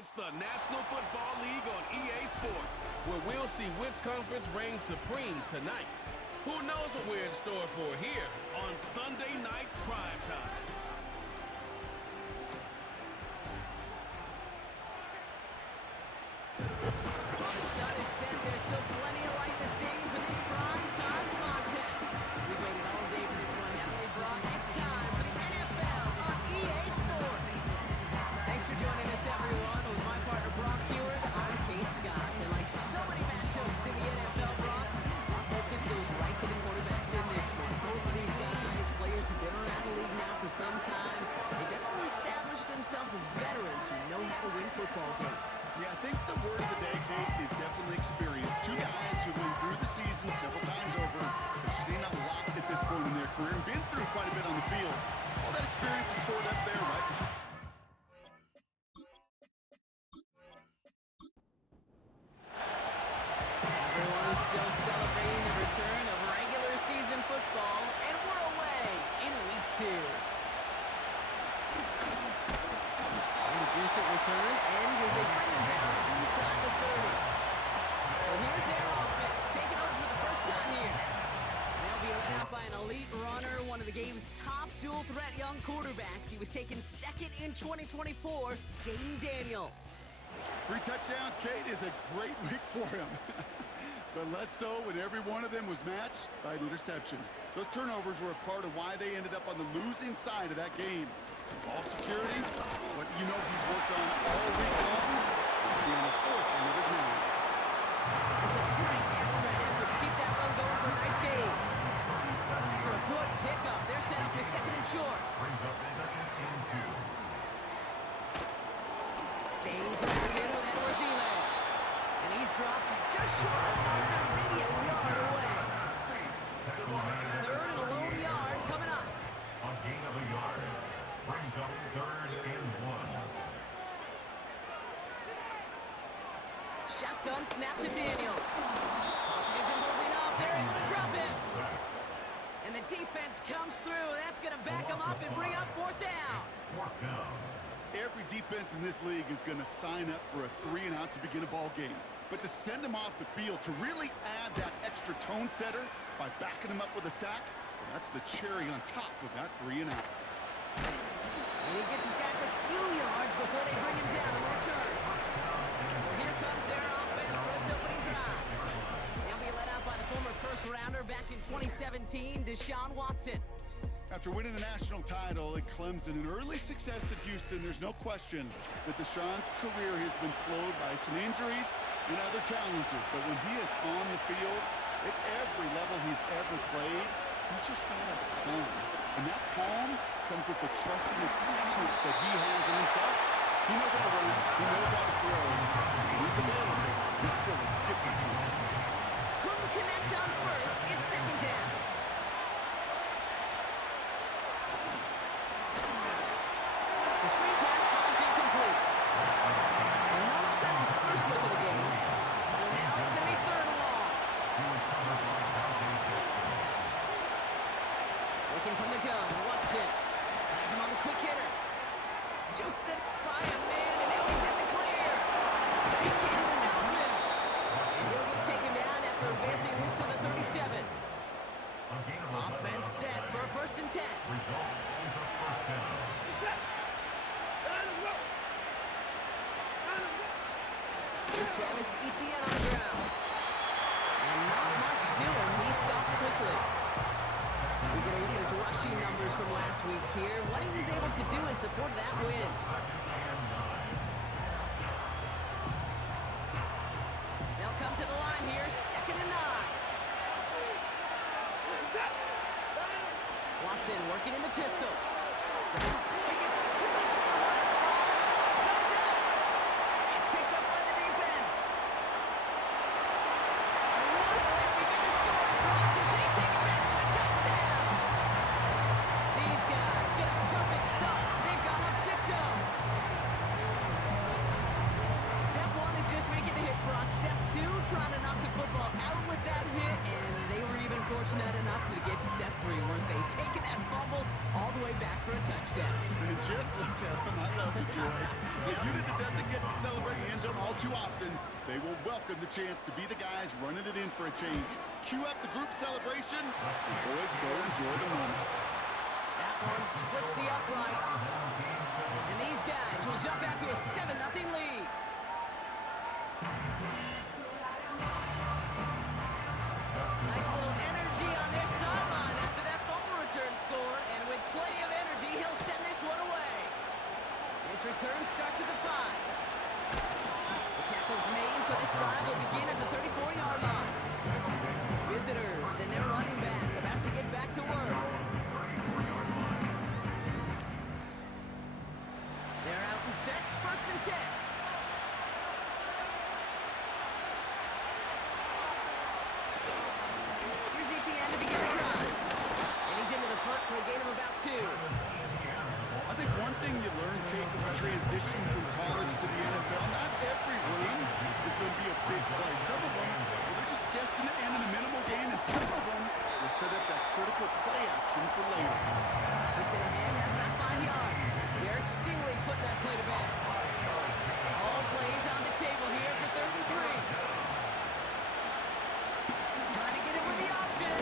It's the National Football League on EA Sports, where we'll see which conference reigns supreme tonight. Who knows what we're in store for here on Sunday Night Primetime. While the sun is set, there's still plenty of light in the stadium for this primetime contest. We've waited all day for this one, haven't we, Brock? It's time for the NFL on EA Sports. Thanks for joining us, everyone. With my partner, Brock Heward, I'm Kate Scott. And like so many matchups in the NFL, Brock, our focus goes right to the quarterbacks in this one. Both of these guys, players who've been around the league now for some time, they definitely established themselves as veterans who know how to win football games. Yeah, I think the word of the day, Kate, is definitely experience. Two guys who've been through the season several times over, have seen a lot at this point in their career, and been through quite a bit on the field. All that experience is stored up there, right? Everyone's still celebrating the return of regular season football, and we're away in week 2. And a decent return ends as they bring him down inside the 30. So here's their offense, taking over for the first time here. They'll be led out by an elite runner, one of the game's top dual-threat young quarterbacks. He was taken second in 2024, Jaden Daniels. 3 touchdowns, Kate, is a great week for him. But less so when every one of them was matched by an interception. Those turnovers were a part of why they ended up on the losing side of that game. Ball security, what you know he's worked on all week long, will be on the forefront of his mind. It's a great extra effort to keep that run going for a nice game. After a good pickup, they're set up with second and short. Staying grounded in with Edwards-Helaire. And he's dropped just short of the marker, maybe a yard away. Third and a lone yard coming up. A gain of a yard brings up 3rd and 1. Shotgun snap to Daniels. Pocket isn't holding up. They're able to drop him. And the defense comes through. That's going to back him up and bring up 4th down. 4th down. Every defense in this league is going to sign up for a 3-and-out to begin a ball game. But to send him off the field, to really add that extra tone setter by backing him up with a sack, well, that's the cherry on top of that 3-and-out. And he gets his guys a few yards before they bring him down on the return. So here comes their offense for its opening drive. They'll be led out by the former first-rounder back in 2017, Deshaun Watson. After winning the national title at Clemson and early success at Houston, there's no question that Deshaun's career has been slowed by some injuries and other challenges. But when he is on the field, at every level he's ever played, he's just got a calm. And that calm comes with the trusting of talent that he has in himself. He knows how to run, he knows how to throw, and he's available. He's still a difference maker. Couldn't connect on first, it's 2nd down. The screen pass falls incomplete. And Noah got his first look of the game. So now it's going to be 3rd and long. Looking from the gun, Watson has him on the quick hitter. Juked it by a man, and now he's in the clear. They can't stop him. And he'll get taken down after advancing this to the 37. Offense set for a 1st and 10. Result is a 1st down. Here's Travis Etienne on the ground. And not much doing. He stopped quickly. We get a look at his rushing numbers from last week here. What he was able to do in support of that win. They'll come to the line here. 2nd and 9. Watson working in the pistol. He gets crushed behind the line. The ball comes out. It's picked up by the defense. And what a way to begin the scoring block as they take it back for the touchdown. These guys get a perfect start. They've gone up 6-0. Step 1 is just making the hit, Brock. Step 2, trying to knock the football out with that hit, and they were even fortunate enough to get to step 3, weren't they? Taking that fumble all the way back for a touchdown. And just look at them. I love it, Joy. A unit that doesn't get to celebrate in the end zone all too often, they will welcome the chance to be the guys running it in for a change. Cue up the group celebration, and boys, go enjoy the moment. That one splits the uprights. And these guys will jump out to a 7-0 lead. Nice little energy on their sideline after that fumble return score. And with plenty of energy, he'll send this one away. This return starts at the 5. The tackle's made, so this drive will begin at the 34-yard line. Visitors and their running back about to get back to work. They're out and set, 1st and 10. Here's ETN to begin the drive. And he's into the front for a gain of about 2. I think one thing you learn, Kate, when you transition from college to the NFL, not every run is going to be a big play. Some of them, they're just destined to end in a minimal gain, and some of them will set up that critical play action for later. Puts it ahead, has about 5 yards. Derek Stingley putting that play to bed. All plays on the table here for 3rd and 3. Trying to get him with the option.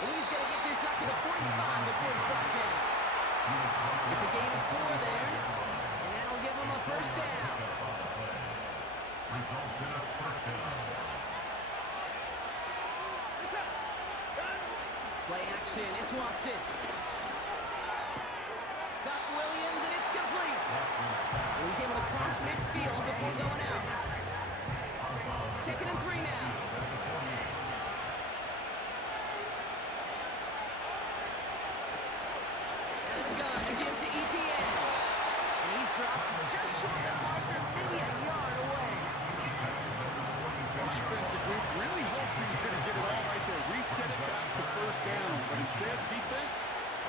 And he's going to get this up to the 45 before he's brought down. It's a gain of 4 there. And that'll give him a 1st down. Results in a 1st down. Play action, it's Watson. Got Williams, and it's complete. And he's able to cross midfield before going out. 2nd and 3 now. And the gun again to ETN. And he's dropped just short of the marker, maybe a yard away. The defensive group really hoped he was going to get it all right there. Reset it back to 1st down. But instead, defense,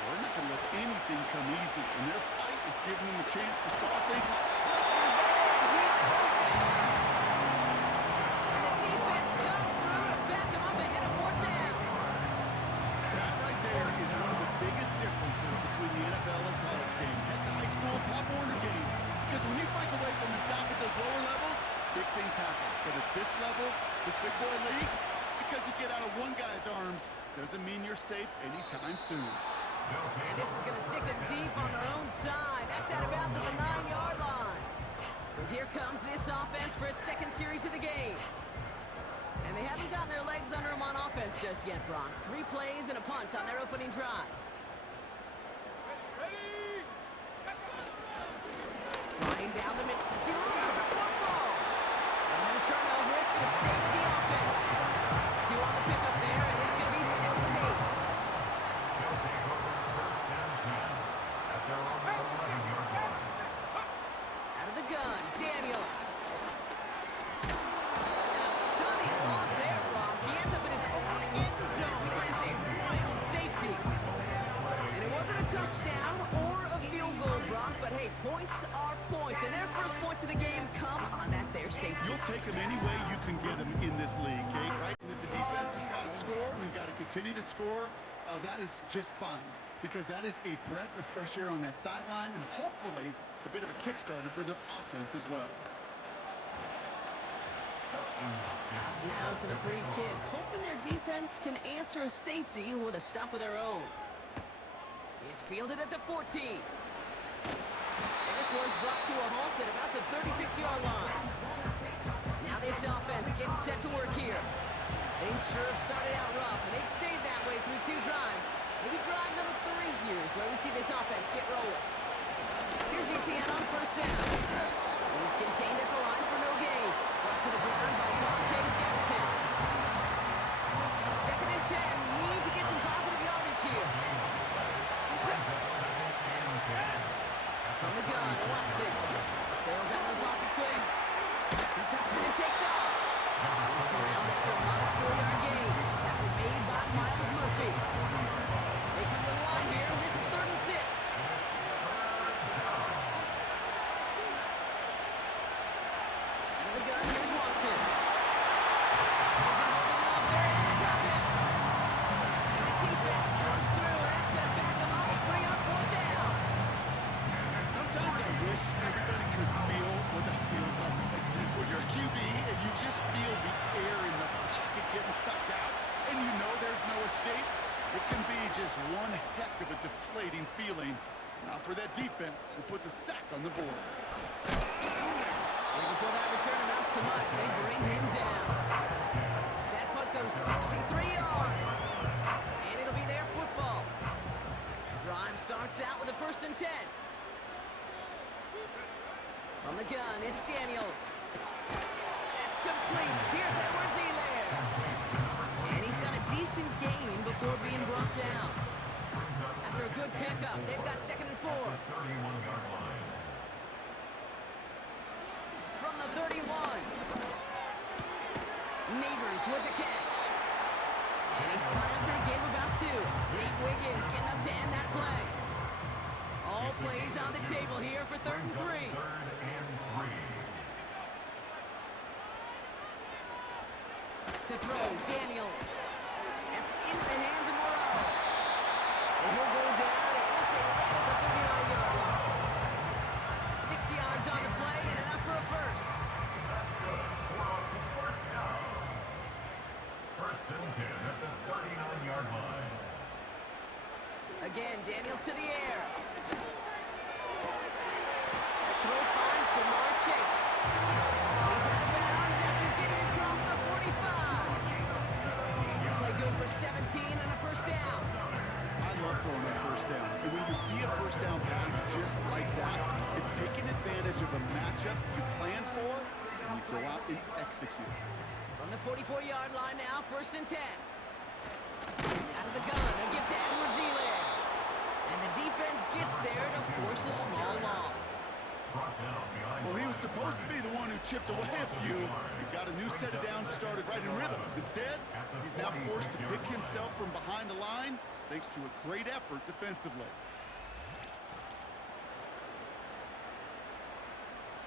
we're not going to let anything come easy. And their fight is giving them a chance to stop it. What's his name? He goes down. And the defense comes through to back him up ahead of 4th down. That right there is one of the biggest differences between the NFL and college game. At the high school Pop Warner game. Because when you break away from the sack at those lower levels, big things happen. But at this level, this big boy league, just because you get out of one guy's arms doesn't mean you're safe anytime soon. And this is going to stick them deep on their own side. That's out of bounds at the 9-yard line. So here comes this offense for its 2nd series of the game. And they haven't gotten their legs under them on offense just yet, Brock. 3 plays and a punt on their opening drive. Flying down the middle. He loses the football. And no turnover. It's going to stay with the offense. 2 on the pickup there, and it's going to be 2nd and 8. They'll take over 1st and 10 at their own 11-yard line. Out of the gun, Daniels. And a stunning loss there, Brock. He ends up in his own end zone. That is a wild safety. And it wasn't a touchdown or a field goal, Brock, but hey, points are points. And their first points of the game come on that there safety. You'll take them any way you can get them in this league, Kate, right? And if the defense has got to score, we've got to continue to score. That is just fine, because that is a breath of fresh air on that sideline, and hopefully a bit of a kickstarter for the offense as well. Now for the free kick, hoping their defense can answer a safety with a stop of their own. It's fielded at the 14. And this one's brought to a halt at about the 36-yard line. Now this offense getting set to work here. Things sure have started out rough, and they've stayed that way through 2 drives. Maybe drive number 3 here is where we see this offense get rolling. Here's ETN on 1st down. He's contained at the line for no gain. Brought to the ground by Dante Jackson. 2nd and 10. Need to get some positive yardage here. From the gun, Watson. Bails out of the pocket quick. He tucks it and takes off. He's ground after a modest 4-yard gain. Tackle made by Miles Murphy. They come to the line here. This is 3rd and 6. feeling. Now for that defense, who puts a sack on the board. Right before that return amounts to much, they bring him down. That punt goes 63 yards. And it'll be their football. Drive starts out with a 1st and 10. On the gun, it's Daniels. That's complete. Here's Edwards-Helaire. And he's got a decent gain before being brought down. After a good pickup, they've got 2nd and 4. 31-yard line. From the 31. Neighbors with a catch. And he's caught after a game of about 2. Nate Wiggins getting up to end that play. All plays on the table here for 3rd and 3. 3rd and 3. To throw, Daniels. That's into the hands of Moreau. And he'll go down, and we'll say right at the 39-yard line. 6 yards on the play and enough for a first. That's good. For a first down. 1st and 10 at the 39-yard line. Again, Daniels to the air. That throw finds Jamar Chase. He's out of bounds after getting across the 45. That play good for 17 and a 1st down. I love throwing on 1st down. And when you see a 1st down pass just like that, it's taking advantage of a matchup you plan for, and you go out and execute. From the 44-yard line now, 1st and 10. Out of the gun, a give to Edwards-Helaire. And the defense gets there to force a small loss. Well, he was supposed to be the one who chipped away a few. He got a new set of downs started right in rhythm. Instead, he's now forced to pick himself from behind the line thanks to a great effort defensively.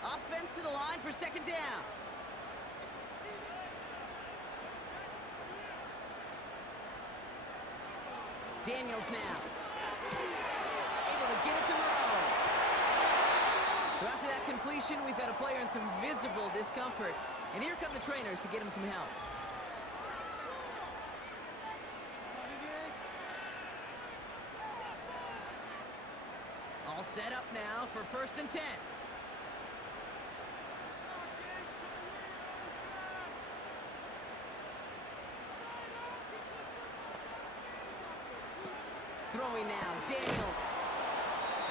Offense to the line for 2nd down. Daniels now. Able to get it to Moreau. So after that completion, we've got a player in some visible discomfort. And here come the trainers to get him some help. All set up now for 1st and 10. Throwing now, Daniels.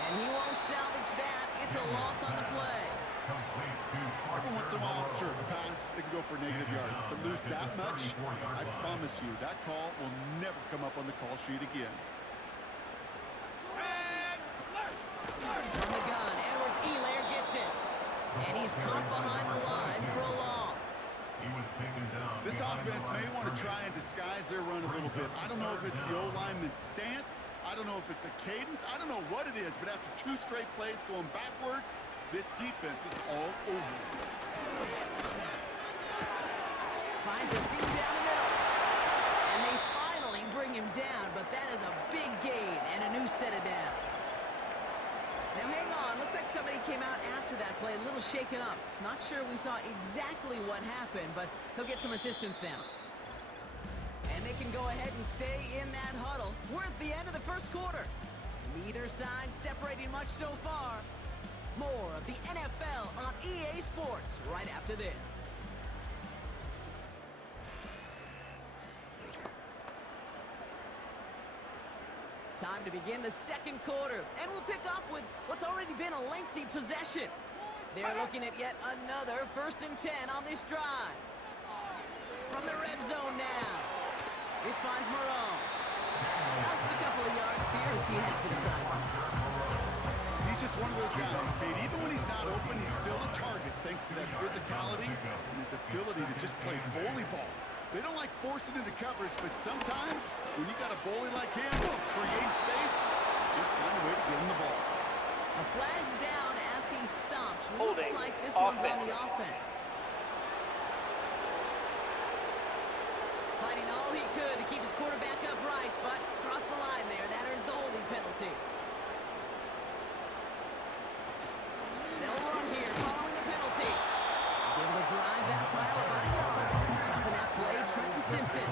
And he won't salvage that. It's a loss on the play. Every once in a while, sure, the pass, it can go for a negative yard. But lose that much, I promise you, that call will never come up on the call sheet again. From the gun, Edwards-Helaire gets it. And he's caught behind the line for a loss. He was taken down. This offense may want to try and disguise their run a little bit. I don't know if it's the O-lineman's stance. I don't know if it's a cadence. I don't know what it is, but after 2 straight plays going backwards, this defense is all over it. Finds a seam down the middle. And they finally bring him down, but that is a big gain and a new set of downs. Now hang on, looks like somebody came out after that play, a little shaken up. Not sure we saw exactly what happened, but he'll get some assistance now. And they can go ahead and stay in that huddle. We're at the end of the 1st quarter. Neither side separating much so far. More of the NFL on EA Sports right after this. Time to begin the 2nd quarter, and we'll pick up with what's already been a lengthy possession. They're looking at yet another 1st and 10 on this drive. From the red zone now. This finds Moreau. Just a couple of yards here as he heads for the sideline. He's just one of those guys, Kate. Even when he's not open, he's still a target thanks to that physicality and his ability to just play bully ball. They don't like forcing into coverage, but sometimes when you got a bully like him, create space, just find a way to get him the ball. A flag's down as he stops. Looks like this one's on the offense. Fighting all he could to keep his quarterback upright, but crossed the line there. That earns the holding penalty. They'll run here following the penalty. He's able to drive that pile by a yard. Stopping that play, Trenton Simpson.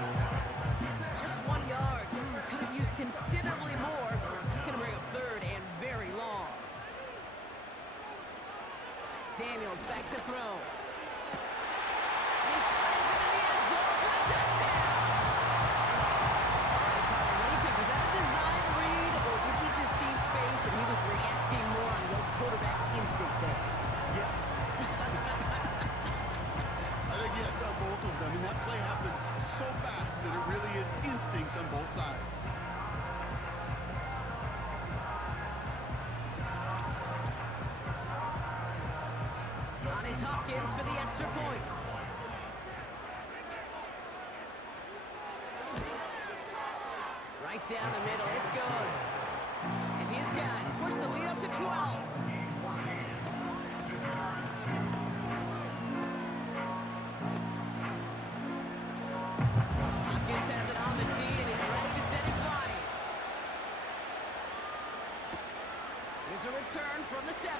Just 1 yard. Could have used considerably more. That's going to bring up 3rd and Daniels back to throw. And he finds him in the end zone for the touchdown. What do you think? Was that a design read, or did he just see space and he was reacting more on the quarterback instinct there? Yes. I think yes on both of them. And that play happens so fast that it really is instincts on both sides. On is Hopkins for the extra point. Right down the middle, it's good. And his guys push the lead up to 12. Hopkins has it on the tee and is ready to send it flying. Here's a return from the 7.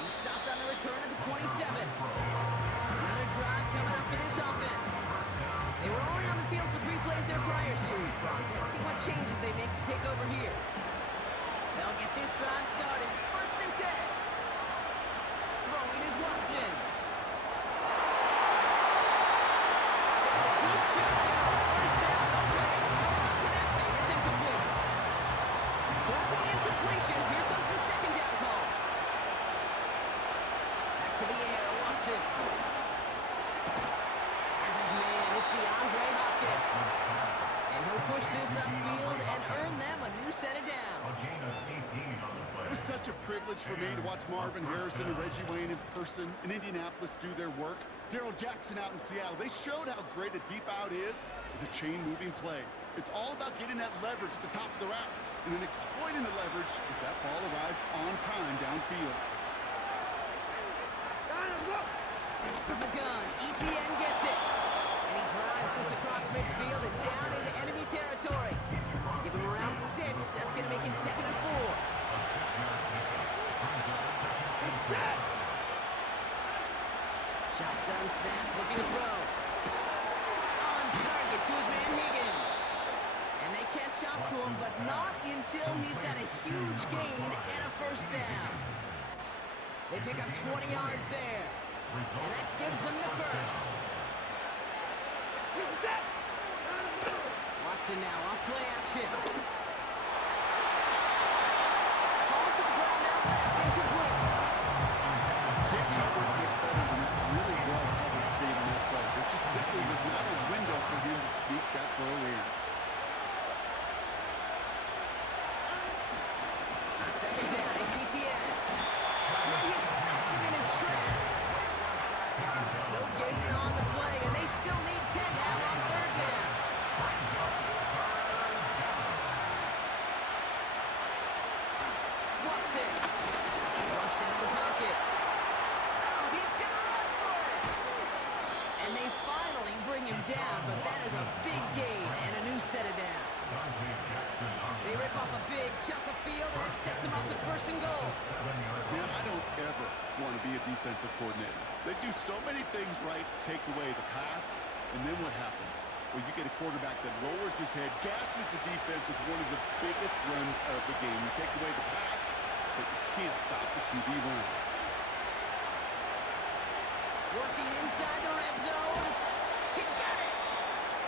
He stopped on the return at the 27. Another drive coming up for this offense. They were only on the field for 3 plays their prior series, Brock. Let's see what changes they make to take over here. They'll get this drive started. 1st and 10. Throwing is Watson. Taking a deep shot there. 1st down. Okay. Not connecting. It's incomplete. So after the incompletion, here comes the 2nd down call. Back to the air. Watson. As his man, it's DeAndre Hopkins. And he'll push this upfield and earn them a new set of downs. It was such a privilege for me to watch Marvin Harrison and Reggie Wayne in person in Indianapolis do their work. Darrell Jackson out in Seattle. They showed how great a deep out is as a chain-moving play. It's all about getting that leverage at the top of the route and then exploiting the leverage as that ball arrives on time downfield. From the gun, ETN gets it. And he drives this across midfield and down into enemy territory. Give him around 6. That's going to make it 2nd and 4. Shotgun snap, looking to throw. On target to his man Higgins. And they can't chop to him, but not until he's got a huge gain and a 1st down. They pick up 20 yards there. And that gives them the 1st. Watson now off play action. Falls to the ground out left, incomplete. Can't cover it much better than that. Really well covered Dave on that play. There just simply was not a window for him to sneak that throw in. On 2nd down, it's ETN. And that hit stops him in his tracks. No gain on the play, and they still need 10 now on 3rd down. Watson. Rushed into the pocket. Oh, he's going to run for it. And they finally bring him down, but that is a big gain and a new set of downs. They rip off a big chunk of field, and it sets them up with 1st and goal. Man, I don't ever want to be a defensive coordinator. They do so many things right to take away the pass, and then what happens? Well, you get a quarterback that lowers his head, gashes the defense with one of the biggest runs of the game. You take away the pass, but you can't stop the QB run. Working inside the red zone. He's got it.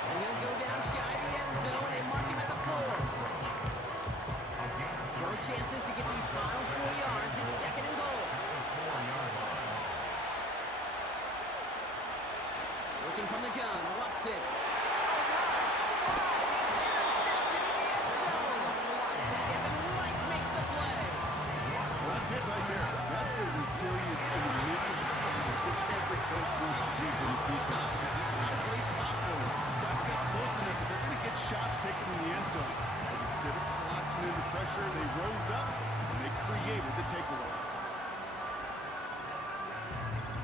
And he'll go down shy of the end zone. They mark him at the 4. Still chances to get these final 4 yards. It's 2nd and goal. Working from the gun, Watson. Oh, it's intercepted in the end zone. Devin White makes the play. Well, that's it right there. That's the resilience and the mental toughness that every coach wants to see from his defense. Not a great spot for him. Got close enough that they're going to get shots taken in the end zone. But instead of collapsing under pressure, they rose up and they created the takeaway.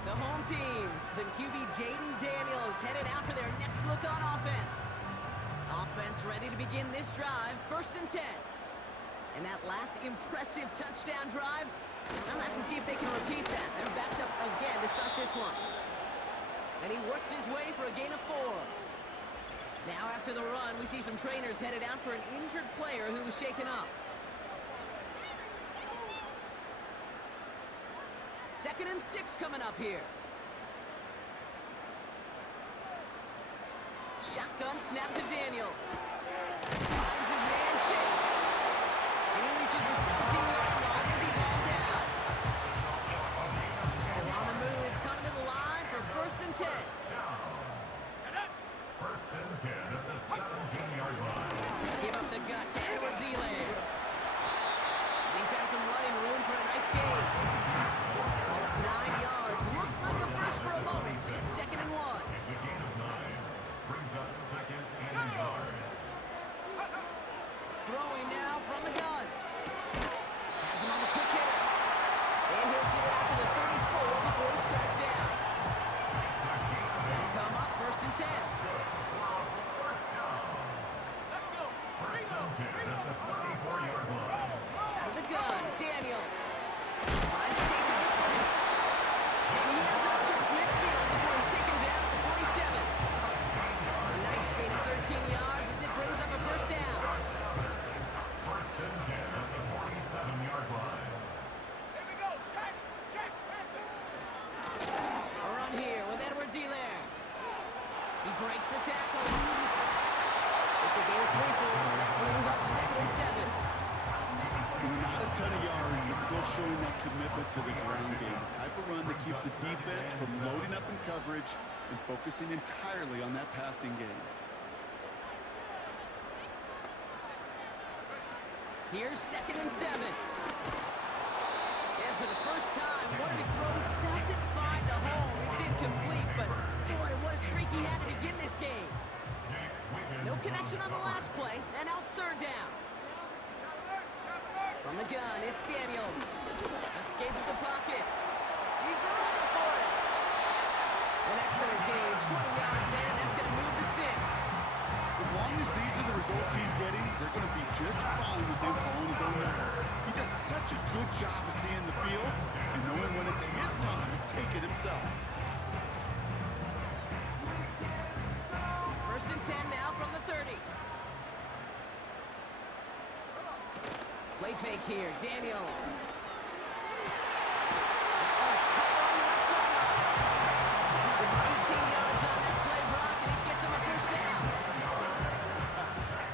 The home teams and QB Jaden Daniels headed out for their next look on offense. Offense ready to begin this drive, 1st and 10. And that last impressive touchdown drive, they'll have to see if they can repeat that. They're backed up again to start this one. And he works his way for a gain of 4. Now after the run, we see some trainers headed out for an injured player who was shaken up. 2nd and 6 coming up here. Shotgun snap to Daniels. Finds his man Chase. And he reaches the 17-yard line as he's hauled down. Still on the move, coming to the line for 1st and 10. First and 10 at the 17-yard line. Give up the gut to Edwards-Helaire. And he found some running room for a nice gain. Call it 9 yards. Looked like a first for a moment. It's 2nd and 1. It's a gain of 9. Brings up 2nd and a yard. Throwing now from the gun. Has him on the quick hitter. And he'll get it out to the 34 before he's tracked down. They'll come up 1st and 10. First and 10 at the 34-yard line. Out of the gun, Daniels. Finds Chase on the slant. And he has it up towards midfield before he's taken down at the 47. A nice gain of 13 yards as it brings up a 1st down. First and 10 at the 47-yard line. A run here with Edwards-Helaire. He breaks the tackle. It's a gain of 3 for him. That brings up 2nd and 7. Not a ton of yards, but still showing that commitment to the ground game. The type of run that keeps the defense from loading up in coverage and focusing entirely on that passing game. Here's 2nd and 7. And for the first time, one of his throws doesn't find a home. It's incomplete, but boy, what a streak he had to begin this game. No connection on the last play, and now it's 3rd down. From the gun, it's Daniels. Escapes the pocket. He's running for it. An excellent gain, 20 yards there, and that's going to move the sticks. As long as these are the results he's getting, they're going to be just fine with him calling his own number. He does such a good job of seeing the field and knowing when it's his time to take it himself. 1st and 10 now from the 30. Play fake here, Daniels. That one's caught on the left sideline. Give him 18 yards on that play, Brock, and it gets him a 1st down.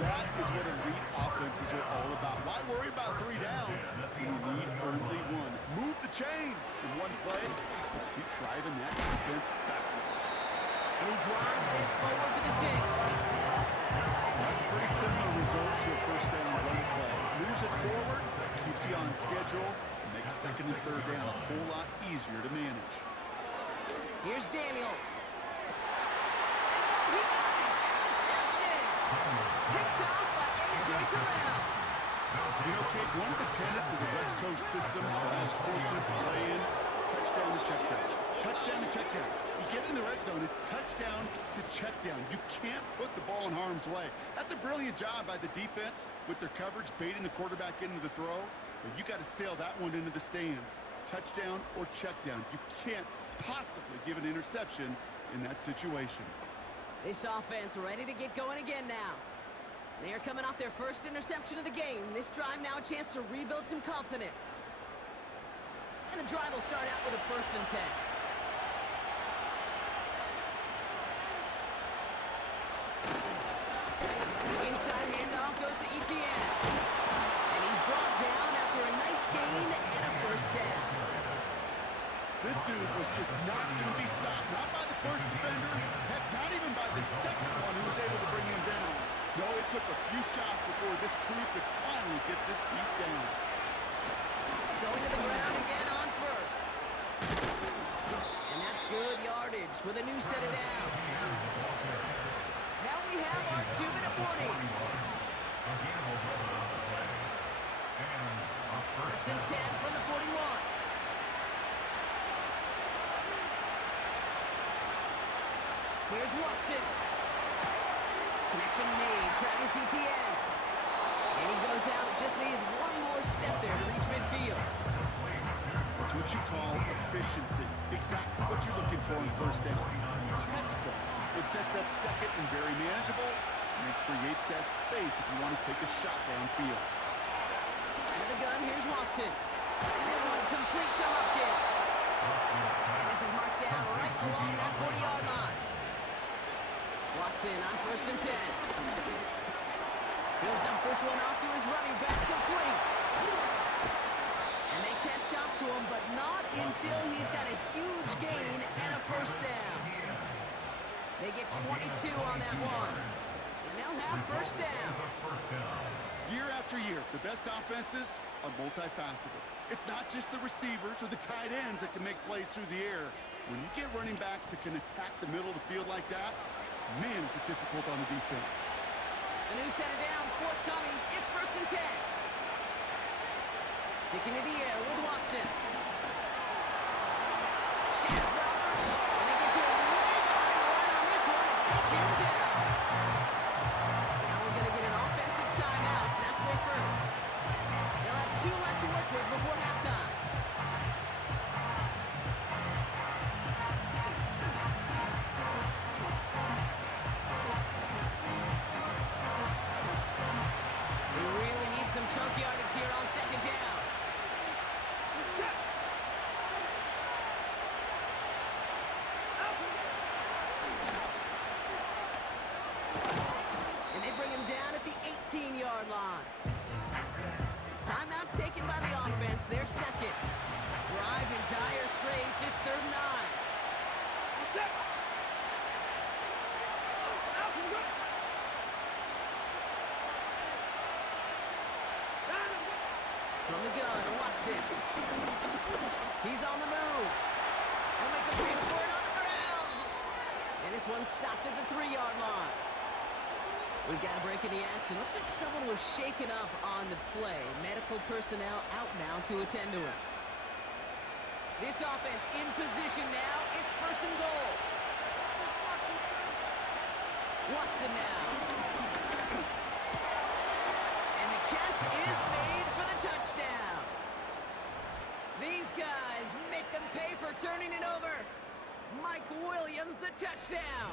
That is what elite offenses are all about. Why worry about 3 downs when you need only 1? Move the chains in one play and keep driving that defense backwards. And he drives this forward to the 6. That's a pretty similar result to a 1st down run play. Moves it forward, keeps you on schedule, makes 2nd and 3rd down a whole lot easier to manage. Here's Daniels. And he got it! Interception! Picked off by A.J. Terrell. You know, Kate, one of the tenets of the West Coast system that I was fortunate to play in, touchdown to check down. Touchdown to check down. You get in the red zone, it's touchdown to check down. You can't put the ball in harm's way. That's a brilliant job by the defense with their coverage, baiting the quarterback into the throw. But you got to sail that one into the stands. Touchdown or check down. You can't possibly give an interception in that situation. This offense ready to get going again now. They're coming off their 1st interception of the game. This drive now a chance to rebuild some confidence. And the drive will start out with a 1st and 10. Inside handoff goes to Etienne. And he's brought down after a nice gain and a 1st down. This dude was just not going to be stopped, not by the 1st defender, heck, not even by the 2nd one who was able to bring him down. No, it took a few shots before this crew could finally get this beast down. Going to the ground again on 1st. And that's good yardage with a new set of downs. Now we have our 2-minute warning. 1st and 10 from the 41. Here's Watson. Connection made. Travis Etienne. And he goes out. Just needed one more step there to reach midfield. That's what you call efficiency. Exactly what you're looking for in 1st down. Textbook. It sets up 2nd and very manageable, and it creates that space if you want to take a shot downfield. Out of the gun, here's Watson. And one complete to Hopkins. first and 10. He'll dump this one off to his running back, complete. And they catch up to him, but not until he's got a huge gain and a first down. They get 22 on that one. And they'll have first down. Year after year, the best offenses are multifaceted. It's not just the receivers or the tight ends that can make plays through the air. When you get running backs that can attack the middle of the field like that, man, is it difficult on the defense. A new set of downs forthcoming. It's first and 10. Sticking to the air with Watson. Sheds over. And they get to him way behind the line on this one and take him down. Now we're going to get an offensive timeout. So that's their first. They'll have 2 left to work with before halftime. Some chunk yardage here on second down. And they bring him down at the 18-yard line. Timeout taken by the offense, their second. Drive in dire straits, it's 3rd and 9. From the gun, Watson. He's on the move. He'll make a break for it on the ground. And this one stopped at the 3-yard line. We've got a break in the action. Looks like someone was shaken up on the play. Medical personnel out now to attend to him. This offense in position now. It's first and goal. Watson now. Catch is made for the touchdown. These guys make them pay for turning it over. Mike Williams, the touchdown.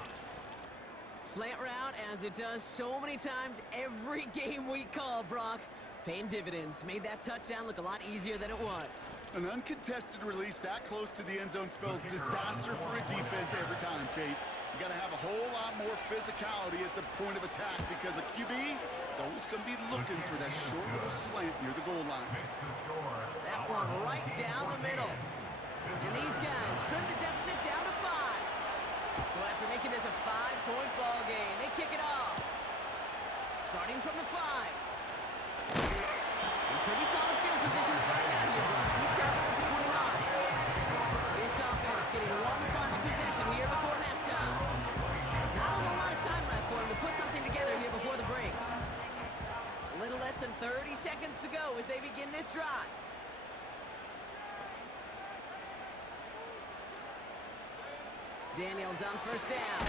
Slant route, as it does so many times every game we call, Brock. Paying dividends. Made that touchdown look a lot easier than it was. An uncontested release that close to the end zone spells disaster for a defense every time, Kate. You got to have a whole lot more physicality at the point of attack because a QB is always going to be looking for that short little slant near the goal line. That one right down the middle. And these guys trim the deficit down to 5. So after making this a 5-point ball game, they kick it off. Starting from the 5. And pretty solid field position starting out here, Brock. He's tapping at the 29. This offense getting one final possession here before halftime. Not a whole lot of time left for him to put something together here before the break. A little less than 30 seconds to go as they begin this drive. Daniels on first down.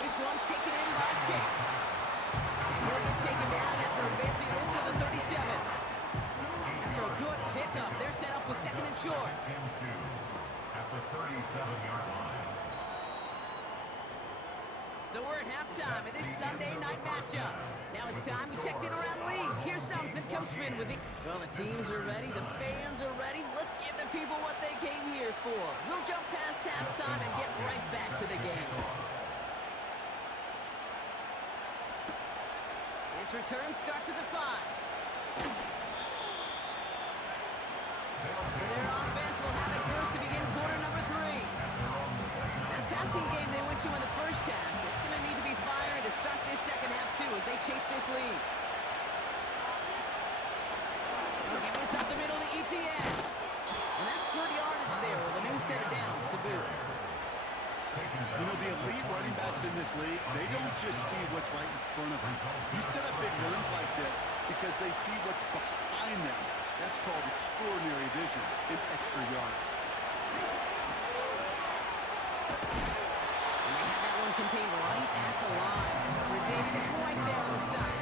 This one taken in by Chase. And he'll get taken down after advancing this to the 37. After a good pickup, they're set up with second and short. At the 37-yard line. So we're at halftime in this Sunday night matchup. Now it's time we checked in around the league. Here's Jonathan Coachman with it. Well, the teams are ready. The fans are ready. Let's give the people what they came here for. We'll jump past halftime and get right back to the game. This return starts at the 5. So their offense will have it first to begin quarter number 3. That passing game they went to in the first half, it's going to need to be firing to start this second half too as they chase this lead. They'll give this up the middle to ETN. And that's good yardage there with a new set of downs to boot. You know, the elite running backs in this league, they don't just see what's right in front of them. You set up big runs like this because they see what's behind them. That's called extraordinary vision in extra yards. And they have that one contained right at the line. Tre'Davious White there on the stop.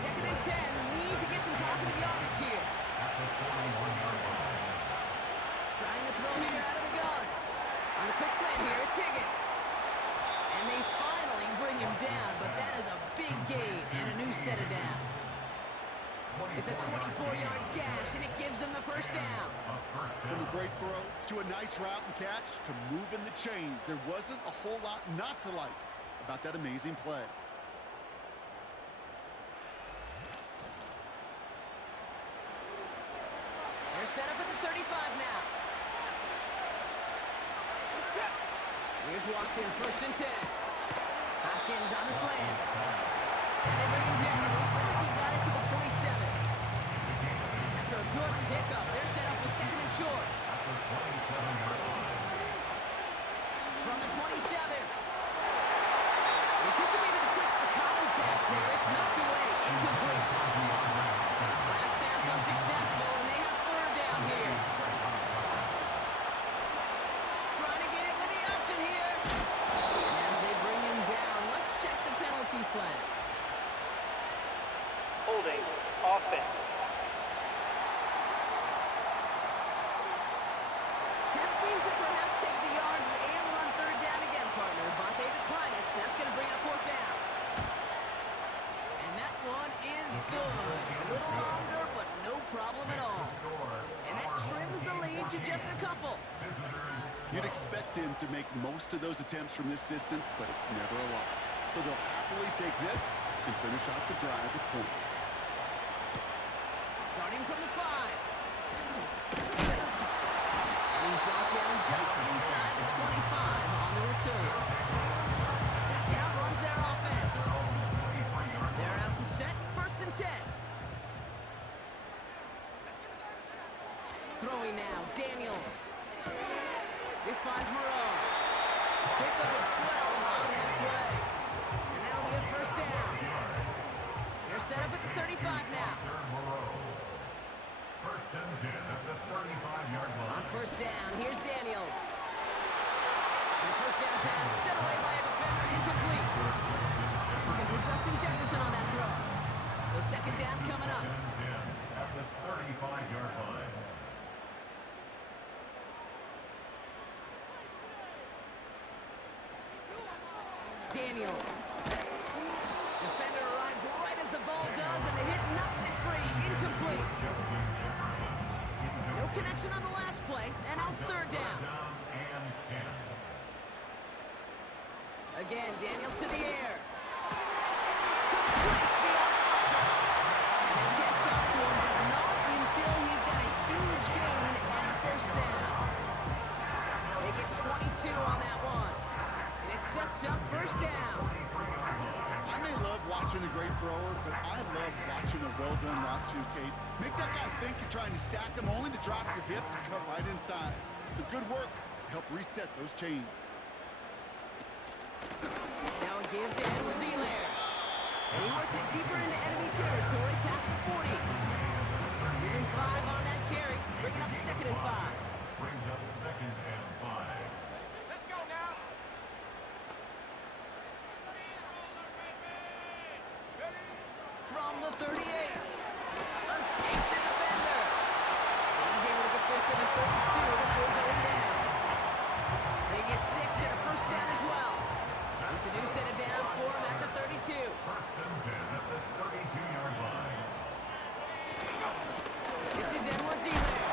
Second and 10. Need to get some positive yardage here. Trying to throw here out of the gun. On the quick slant here, it's Higgins. And they finally bring him down, but that is a big gain and a new set of downs. It's a 24-yard gash, and it gives them the first down. From a great throw to a nice route and catch to moving the chains. There wasn't a whole lot not to like about that amazing play. They're set up at the 35 now. Here's Watson, 1st and 10. Hopkins on the slant. And they bring him down. Looks like he got it to the 27. After a good pickup, they're set up with 2nd and short. From the 27. Anticipated a quick staccato pass there. It's knocked away. Incomplete. Last pass unsuccessful, and they have 3rd down here. Trying to get it with the option here. And as they bring him down, let's check the penalty flag. Holding offense. Tempting to perhaps take the yards and run 3rd down again, partner, but they decline it, so that's going to bring up 4th down. And that one is good. A little longer, but no problem at all. And that trims the lead to just a couple. You'd expect him to make most of those attempts from this distance, but it's never a lot. So they'll happily take this and finish off the drive with points. Starting from the 5. And he's brought down just inside the 25 on the return. That outruns their offense. They're out and set, 1st and 10. Throwing now, Daniels. This finds Moreau. Pickup of 12 on that play. And that'll be a 1st down. They're set up at the 35 now. 1st and 10 at the 35-yard line. On 1st down, here's Daniels. And the 1st down pass set away by a defender, incomplete. Looking for Justin Jefferson on that throw. So 2nd down coming up. 10 at the 35-yard line. Daniels. Defender arrives right as the ball does, and the hit knocks it free. Incomplete. No connection on the last play, and now it's 3rd down. And 10. Again, Daniels to the air. Complete beyond offer. And they catch up to him, but not until he's got a huge gain and a 1st down. They get 22 on that one. And it sets up 1st down. I may love watching a great thrower, but I love watching a well-done route too, Kate. Make that guy think you're trying to stack him only to drop your hips and cut right inside. Some good work to help reset those chains. Now a give to Edwards-Helaire. And he works it deeper into enemy territory past the 40. Giving 5 on that carry, bringing up 2nd and 5. Brings up 2nd and 5. Let's go now. From the 38. Escapes a defender. And he's able to get this to the 32 before going down. They get 6 and a 1st down as well. It's a new set of downs for him at the 32. 1st and 10 at the 32-yard line. This is Edwards-Helaire.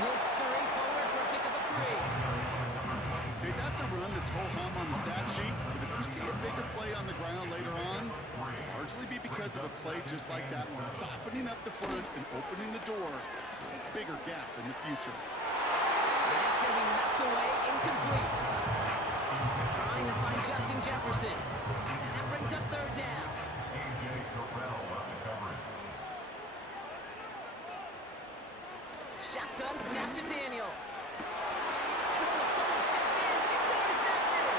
He'll scurry forward for a pickup of 3. Okay, that's a run that's ho-hum on the stat sheet, but if you see a bigger play on the ground later on, it'll largely be because of a play just like that one, softening up the front and opening the door, a bigger gap in the future. And that's going to be knocked away, incomplete. Trying to find Justin Jefferson. And that brings up 3rd down. A.J. Terrell on the coverage. Shotgun snap to Daniels. And oh, someone stepped in. It's intercepted.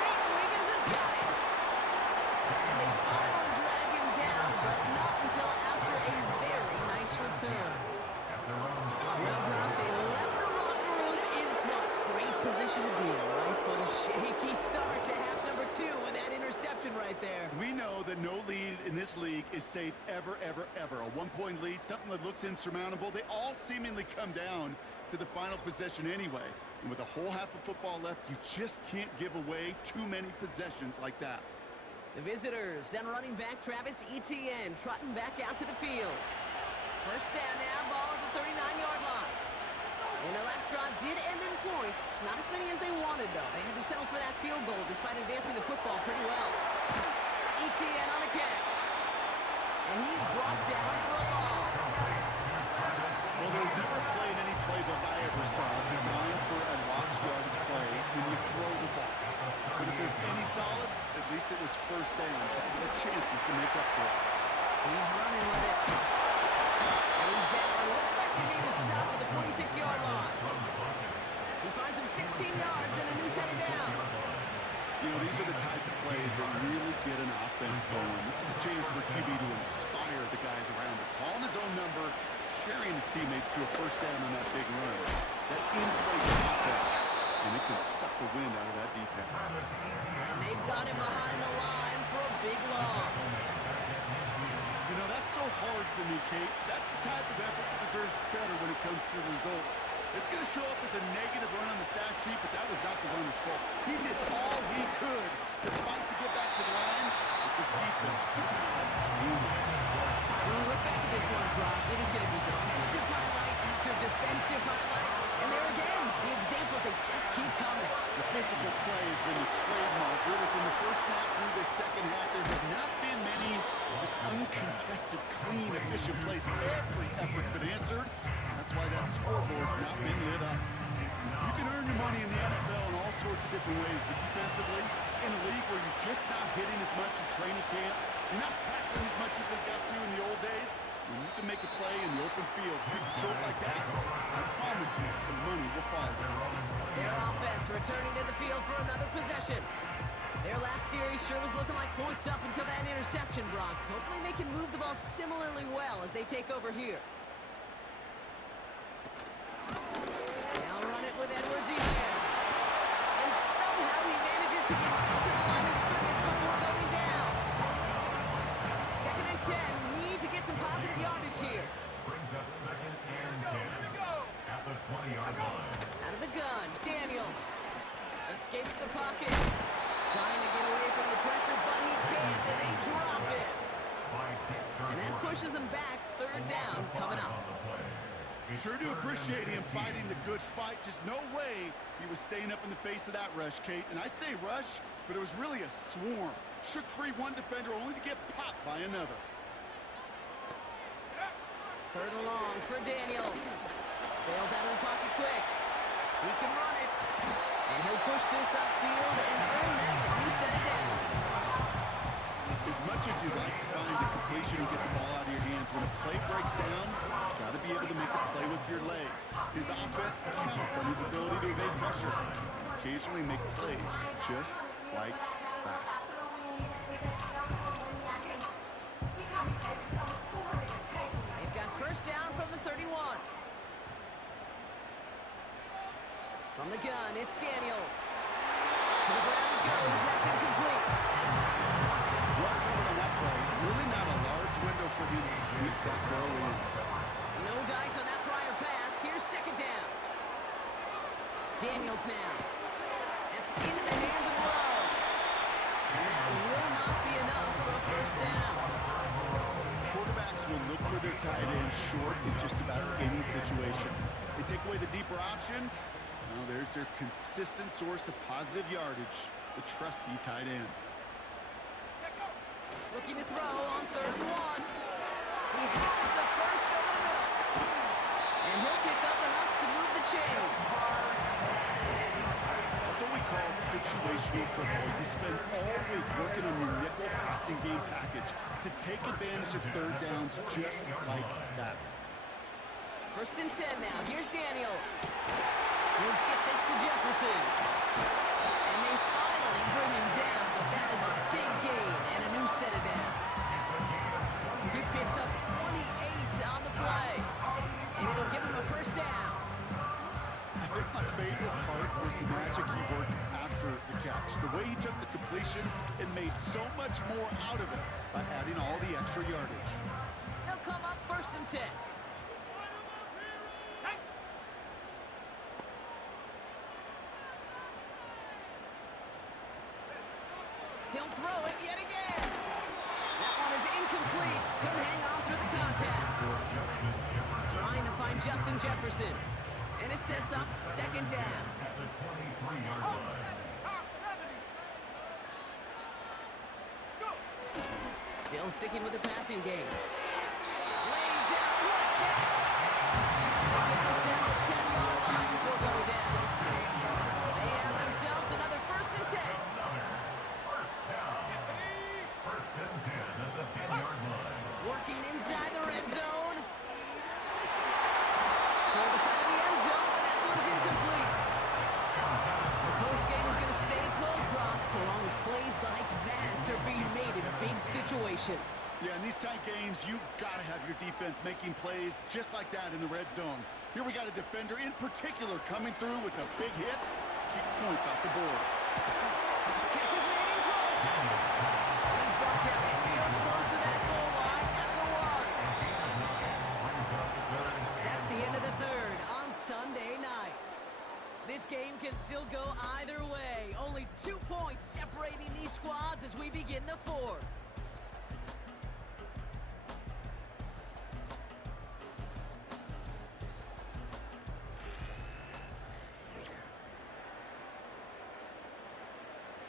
Nate Wiggins has got it. And they finally drag him down, but not until after a very nice return. Well, Brock, they left the locker room in front. Great position to be in, right? But a shaky start to half number 2 with that interception right there. We know that no lead in this league is safe ever, ever, ever. A one-point lead, something that looks insurmountable. They all seemingly come down to the final possession anyway. And with a whole half of football left, you just can't give away too many possessions like that. The visitors, down running back Travis Etienne, trotting back out to the field. 1st down now, ball at the 39-yard line. And the last drive did end in points. Not as many as they wanted, though. They had to settle for that field goal despite advancing the football pretty well. ETN on the catch. And he's brought down for a loss. Well, there was never a play in any playbook I ever saw designed for a lost yardage play when you throw the ball. But if there's any solace, at least it was first down. Cats had chances to make up for it. He's running with it. And he's down. Looks like they made the stop at the 46-yard line. He finds him 16 yards and a new set of downs. You know, these are the type of plays that really get an offense going. This is a chance for QB to inspire the guys around him. Calling his own number, carrying his teammates to a first down on that big run. That inflates the offense, and it can suck the wind out of that defense. And they've got him behind the line for a big loss. You know, that's so hard for me, Kate. That's the type of effort that deserves better when it comes to the results. It's going to show up as a negative run on the stat sheet, but that was not the runner's fault. He did all he could to fight to get back to the line, but this defense just got swooned. When we look back at this one, Brock, it is going to be defensive highlight after defensive highlight. And there again, the examples, they just keep coming. The physical play has been the trademark. Really, from the first snap through the second half, there have not been many just uncontested, clean, efficient plays. Every effort's been answered. That's why that scoreboard's not been lit up. You can earn your money in the NFL in all sorts of different ways, but defensively, in a league where you're just not hitting as much in training camp, you're not tackling as much as they got to in the old days, when you can make a play in the open field, getting short like that, I promise you some money will follow. Their offense returning to the field for another possession. Their last series sure was looking like points up until that interception, Brock. Hopefully they can move the ball similarly well as they take over here. They'll run it with Edwards again. And somehow he manages to get back to the line of scrimmage before going down. 2nd and 10. Need to get some positive yardage here. Brings up 2nd and 10 at the 20-yard line. Out of the gun, Daniels escapes the pocket. Trying to get away from the pressure, but he can't, and they drop it. And that pushes him back. 3rd down coming up. Sure do appreciate him fighting the good fight. Just no way he was staying up in the face of that rush, Kate. And I say rush, but it was really a swarm. Shook free one defender only to get popped by another. 3rd and long for Daniels. Bails out of the pocket quick. He can run it. And he'll push this upfield and earn them a new set of downs. As much as you like to find a completion and get the ball out of your hands, when a play breaks down, got to be able to make a play with your legs. His offense counts on his ability to evade pressure. Occasionally make plays just like that. They've got 1st down from the 31. From the gun, it's Daniels. To the ground it goes. That's incomplete. Rock hard on that play. Really not a large window for him to sneak that throw in. No dice on that prior pass. Here's 2nd down. Daniels now. That's into the hands of Lowe. And that will not be enough for a 1st down. Quarterbacks will look for their tight end short in just about any situation. They take away the deeper options. Well, there's their consistent source of positive yardage, the trusty tight end. Looking to throw on 3rd and 1. He has the first over the middle. And he'll pick up enough to move the chains. That's what we call situational football. You spend all week working on your nickel passing game package to take advantage of 3rd downs just like that. 1st and 10 now. Here's Daniels. He'll get this to Jefferson. And they finally bring him down, but that is a big gain and a new set of downs. He picks up 28 on the play. And it'll give him a 1st down. I think my favorite part was the magic he worked after the catch. The way he took the completion and made so much more out of it by adding all the extra yardage. They'll come up 1st and 10. He'll throw it yet again. That one is incomplete. Couldn't hang on through the contact. Trying to find Justin Jefferson. And it sets up second down. At the 23-yard line. Still sticking with the passing game. Lays out, what a catch! They get this down to the 10-yard line before going down. They have themselves another 1st and 10. First down. First and 10 at the 10-yard line. Working inside the red zone. Toward the side of the end zone, but that one's incomplete. The close game is going to stay close, Brock, so long as plays like that are being made in big situations. Yeah, in these tight games, you got to have your defense making plays just like that in the red zone. Here we got a defender in particular coming through with a big hit to keep points off the board. Catch is made in close. And he's brought down real close to that goal line at the 1. That's the end of the third on Sunday night. This game can still go either way. Only 2 points separating these squads as we begin the fourth.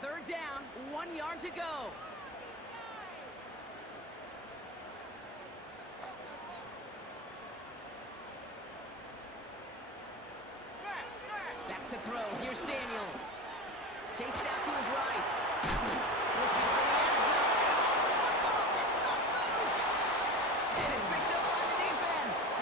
Third down, 1 yard to go. Back to throw. Here's Daniels. Chased out to his right. Pushing for the end zone. And he lost the football. It's not loose. And it's picked up by the defense.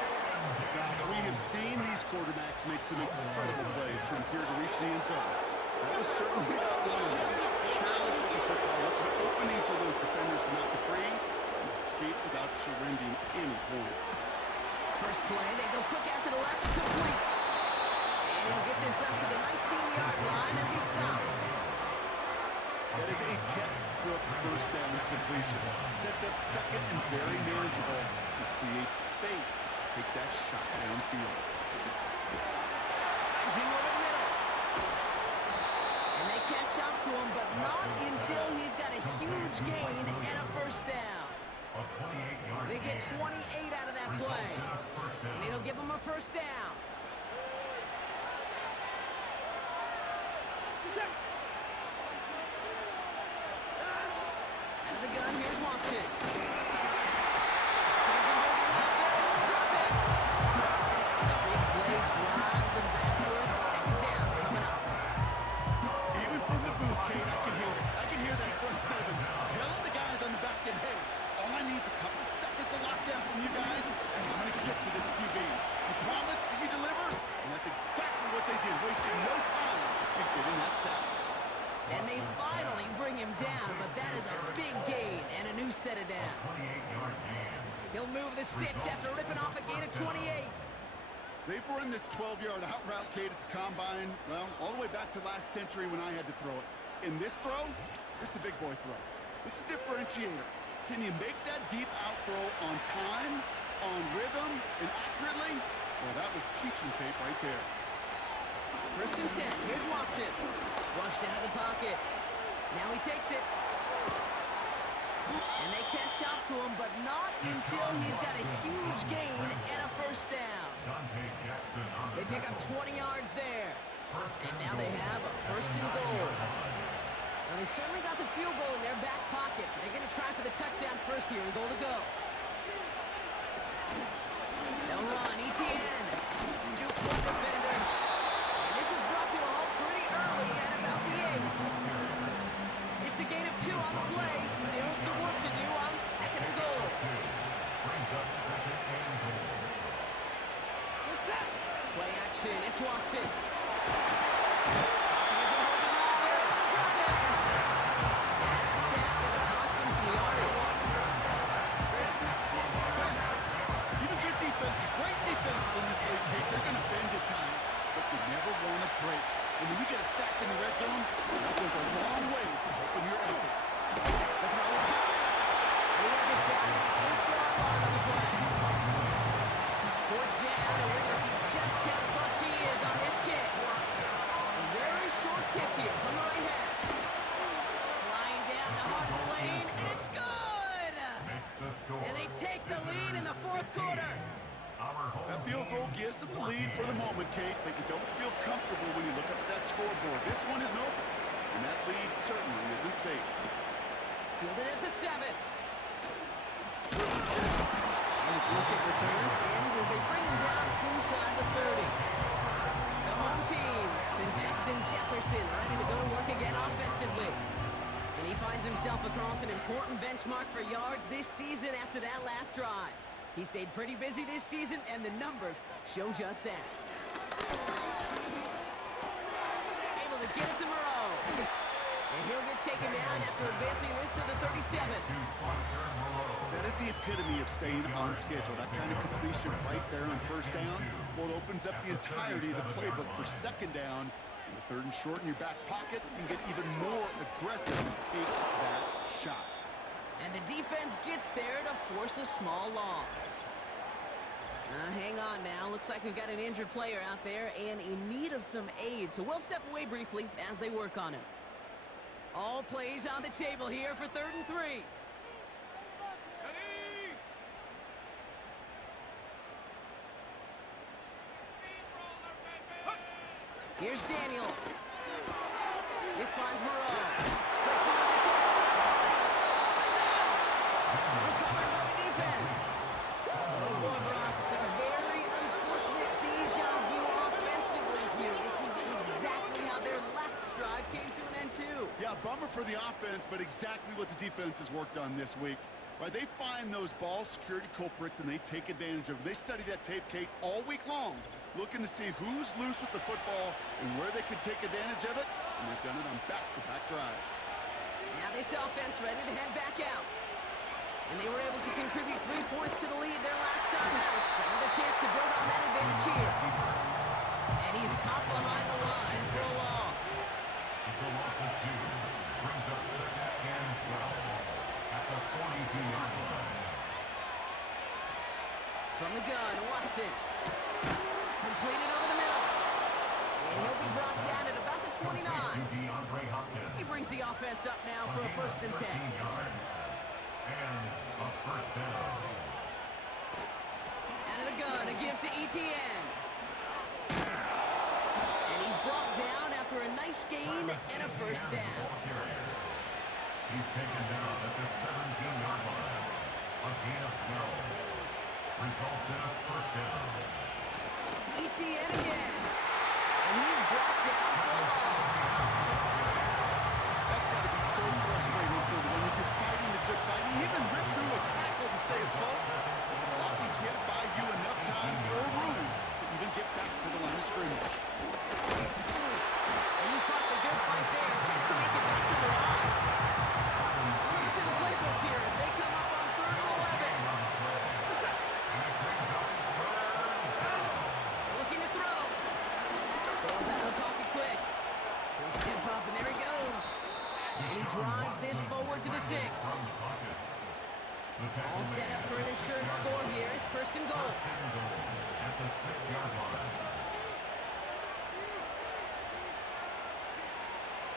Gosh, we have seen these quarterbacks make some incredible plays from here to reach the end zone. That was certainly not one of them. Careless with the football. That's an opening for those defenders to not be free and escape without surrendering any points. First play, they go quick out to the left, complete. And he'll get this up to the 19-yard line as he stopped. That is a textbook first down completion. Sets up second and very manageable and creates space to take that shot downfield. Finds him over the middle. And they catch up to him, but not until he's got a huge gain and a first down. They get 28 out of that play. And it'll give them a first down. Out of the gun, here's Watson. There's a moving out there, and they'll drop it. And the big play drives them backward. Second down coming up. Even from the booth, Kate, I can hear it. I can hear that front seven telling the guys on the back end, hey, all I need is a couple seconds of lockdown from you guys, and I'm going to get to this QB. You promise, you deliver, and that's exactly what they did, wasting no time in getting that sack. And they finally bring him down, but that is a big gain and a new set of downs. He'll move the sticks after ripping off a gain of 28. They've run this 12-yard out route, Kate, at the combine, well, all the way back to last century when I had to throw it. In this throw, this is a big boy throw. It's a differentiator. Can you make that deep out throw on time, on rhythm, and accurately? Well, that was teaching tape right there. First and 10. Here's Watson. Flushed out of the pocket. Now he takes it. And they catch up to him, but not until he's got a huge gain and a first down. They pick up 20 yards there. And now they have a first and goal. Now they've certainly got the field goal in their back pocket. They're going to try for the touchdown first here and goal to go. They'll run. ETN. Jukes one defender. And this is brought to a halt pretty early at about the 8. It's a gain of 2 on the play. Still some work to do on second and goal. Play action. It's Watson. And when you get a sack in the red zone, that goes a long ways to helping your efforts. The throw is caught. He has it down at the 8-yard line on the play. Fourth down, and we're going to see just how clutch he is on this kick. Very field goal gives them the lead for the moment, Kate, but you don't feel comfortable when you look up at that scoreboard. This one isn't over, and that lead certainly isn't safe. Fielded at the 7. And a decent return ends as they bring him down inside the 30. The home teams and Justin Jefferson ready to go to work again offensively. And he finds himself across an important benchmark for yards this season after that last drive. He stayed pretty busy this season, and the numbers show just that. Able to get it to Moreau. And he'll get taken down after advancing this to the 37. That is the epitome of staying on schedule. That kind of completion right there on first down. Well, it opens up the entirety of the playbook for second down. And the 3rd and short in your back pocket, you can get even more aggressive and take that shot. And the defense gets there to force a small loss. Hang on now. Looks like we've got an injured player out there and in need of some aid. So we'll step away briefly as they work on him. All plays on the table here for 3rd and 3. Here's Daniels. This finds Moreau. Breaks it on the table, but the ball's out. The ball is out. Recovered by the defense. Oh boy, Brock, some very unfortunate deja vu offensively here. This is exactly how their last drive came to an end too. Yeah, bummer for the offense, but exactly what the defense has worked on this week. Right, they find those ball security culprits and they take advantage of them. They study that tape, Kate, all week long, looking to see who's loose with the football and where they can take advantage of it, and they've done it on back-to-back drives. Now this offense ready to head back out. And they were able to contribute 3 points to the lead their last time out. Another chance to build on that advantage here. And he's caught behind the line for a loss. It's a loss of 2. Brings up 2nd and 12 at the 42-yard line. From the gun, Watson. Completed over the middle. And he'll be brought down at about the 29. He brings the offense up now for a 1st and 10. And a 1st down. Out of the gun, a give to ETN. And he's brought down after a nice gain and a 1st down. He's taken down at the 17-yard line. A gain of 12. Results in a 1st down. ETN again. And he's brought down for a loss. That's got to be so frustrating for them. When you're fighting the good fight, you even rip through a tackle to stay afloat. Blocking can't buy you enough time or room to even get back to the line of scrimmage. And he fought the good fight there just to make it back to the line. It's in the playbook here as they come up on 3rd and 11. Looking to throw. Throws out of the pocket quick. He'll step up and there he goes. And he drives this forward to the 6. All set up for an insurance score here. It's 1st and goal. At the 6-yard line.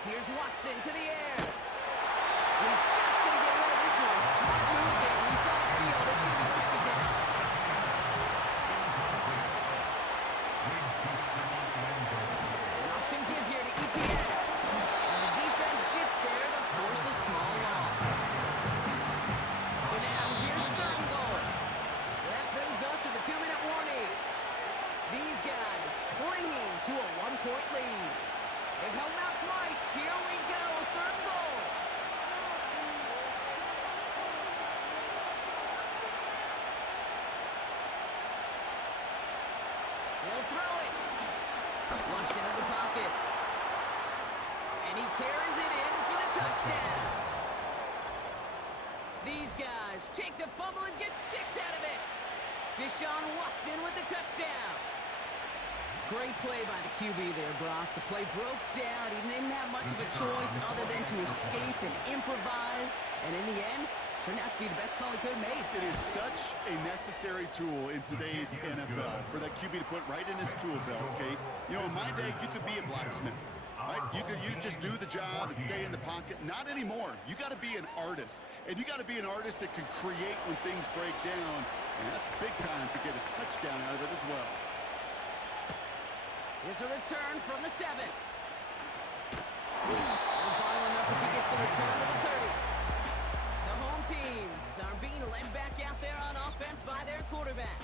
Here's Watson to the air. He's just going to get rid of this one. Smart move there. When he saw the field, it's going to be 2nd down. An option give here to ETN. And the defense gets there to force a small loss. So now here's 3rd and goal. So that brings us to the 2-minute warning. These guys clinging to a 1-point lead. They've held out twice. Here we go. 3rd and goal. He'll throw it. Flushed out of the pocket. And he carries it in for the touchdown. These guys take the fumble and get 6 out of it. Deshaun Watson with the touchdown. Great play by the QB there, Brock. The play broke down. He didn't have much of a choice other than to escape and improvise. And in the end, turned out to be the best call he could have made. It is such a necessary tool in today's NFL for that QB to put right in his tool belt, Kate. You know, in my day, you could be a blacksmith. Right? You just do the job and stay in the pocket. Not anymore. You got to be an artist. And you got to be an artist that can create when things break down. And that's big time to get a touchdown out of it as well. Here's a return from the 7. And bottling up as he gets the return to the 30. The home teams are being led back out there on offense by their quarterback.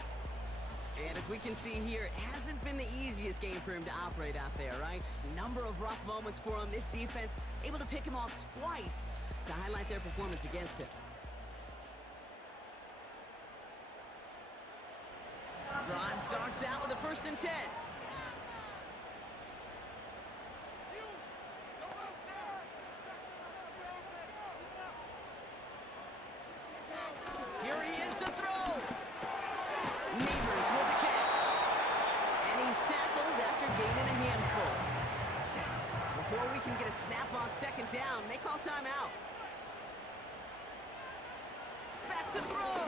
And as we can see here, it hasn't been the easiest game for him to operate out there, right? Number of rough moments for him. This defense able to pick him off twice to highlight their performance against him. Drive starts out with a 1st and 10. Here he is to throw. Neighbors with a catch. And he's tackled after gaining a handful. Before we can get a snap on 2nd down, they call timeout. Back to throw.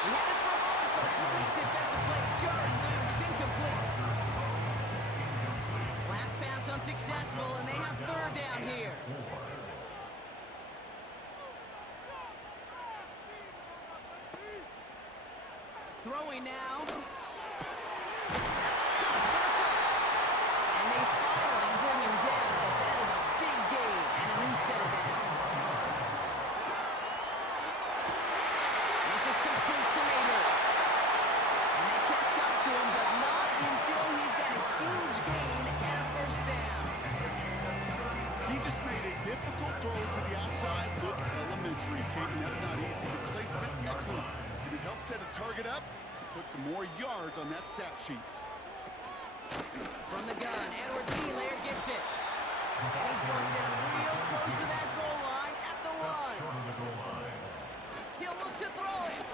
He had it for a moment, but a great defensive play to jar it loose. Incomplete. Last pass unsuccessful, and they have 3rd down here. Throwing now. That's caught for the 1st. And they finally bring him down, but that is a big gain and a new set of downs. This is complete to Neighbors. And they catch up to him, but not until he's got a huge gain and a 1st down. He just made a difficult throw to the outside. Look elementary, Katie. That's not easy. The placement, excellent. And it helps set his target up to put some more yards on that stat sheet. From the gun, Edwards-Helaire gets it. And he's brought down real close to that goal line at the 1. He'll look to throw it.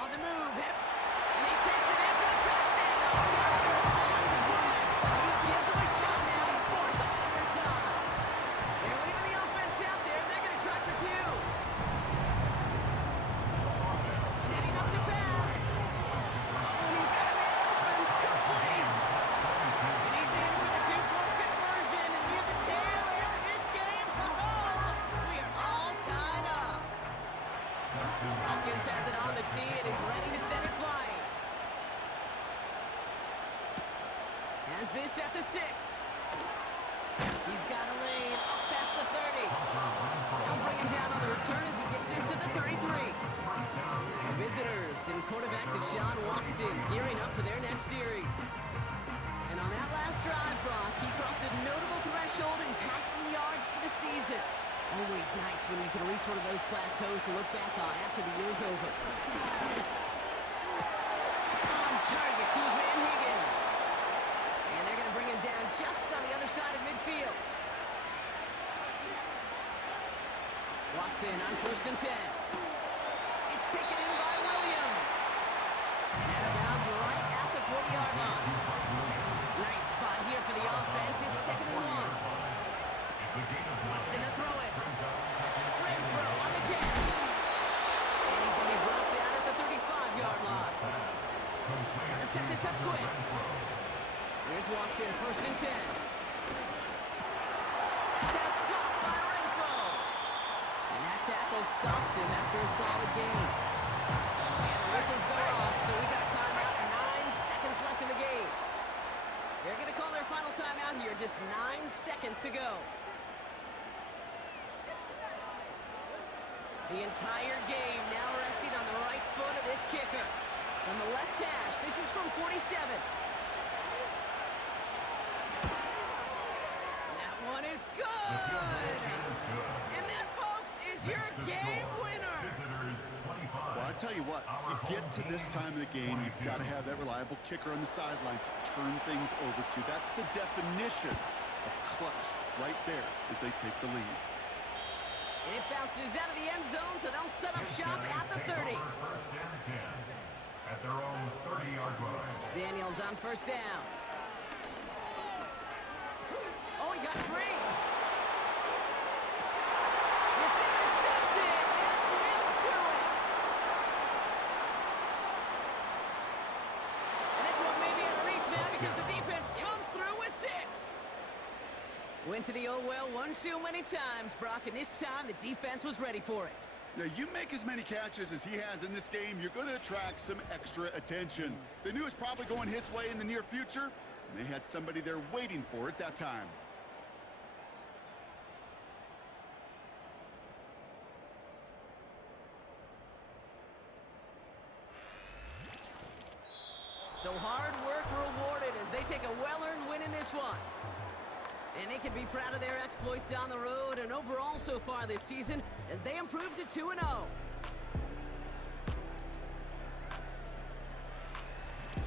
On the move. And he takes it in for the touchdown. Down to the last breath. And he gives him a shot now to force overtime. They're leaving the offense out there. They're going to try for 2. Setting up to pass. Oh, and he's got a man open. Complete. And he's in for the 2-point conversion. And near the tail end of this game, we are all tied up. Hopkins has it on the tee and is ready to send it flying. Has this at the 6. He's got a lane up past the 30. They'll bring him down on the return as he gets this to the 33. Visitors and quarterback Deshaun Watson gearing up for their next series. And on that last drive, Brock, he crossed a notable threshold in passing yards for the season. Always nice when you can reach one of those plateaus to look back on after the year's over. On target to his man Higgins. And they're going to bring him down just on the other side of midfield. Watson on 1st and 10. It's taken in by Williams. And out of bounds right at the 40-yard line. Nice spot here for the offense. It's 2nd and 1. Watson to throw it. Renfro on the catch. And he's going to be brought down at the 35-yard line. Got to set this up quick. Here's Watson, 1st and 10. That pass caught by Renfro. And that tackle stops him after a solid gain. And the whistles go off, so we got a timeout. 9 seconds left in the game. They're going to call their final timeout here. Just 9 seconds to go. The entire game now resting on the right foot of this kicker. On the left hash, this is from 47. That one is good! And that, folks, is your game winner! Well, I tell you what, you get to this time of the game, you've got to have that reliable kicker on the sideline to turn things over to. That's the definition of clutch right there as they take the lead. And it bounces out of the end zone, so they'll set up shop at the 30. 1st and 10 at their own 30-yard line. Daniels on 1st down. Oh, he got free. It's intercepted. That will do it. And this one may be out of reach now because the defense comes through with 6. Went to the oh well one too many times, Brock, and this time the defense was ready for it. Yeah, you make as many catches as he has in this game, you're going to attract some extra attention. They knew it was probably going his way in the near future, and they had somebody there waiting for it that time. So hard work rewarded as they take a well-earned win in this one. And they can be proud of their exploits down the road and overall so far this season as they improve to 2-0.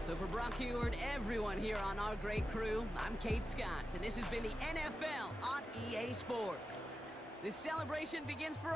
So for Brock Heward, everyone here on our great crew, I'm Kate Scott, and this has been the NFL on EA Sports. This celebration begins for all.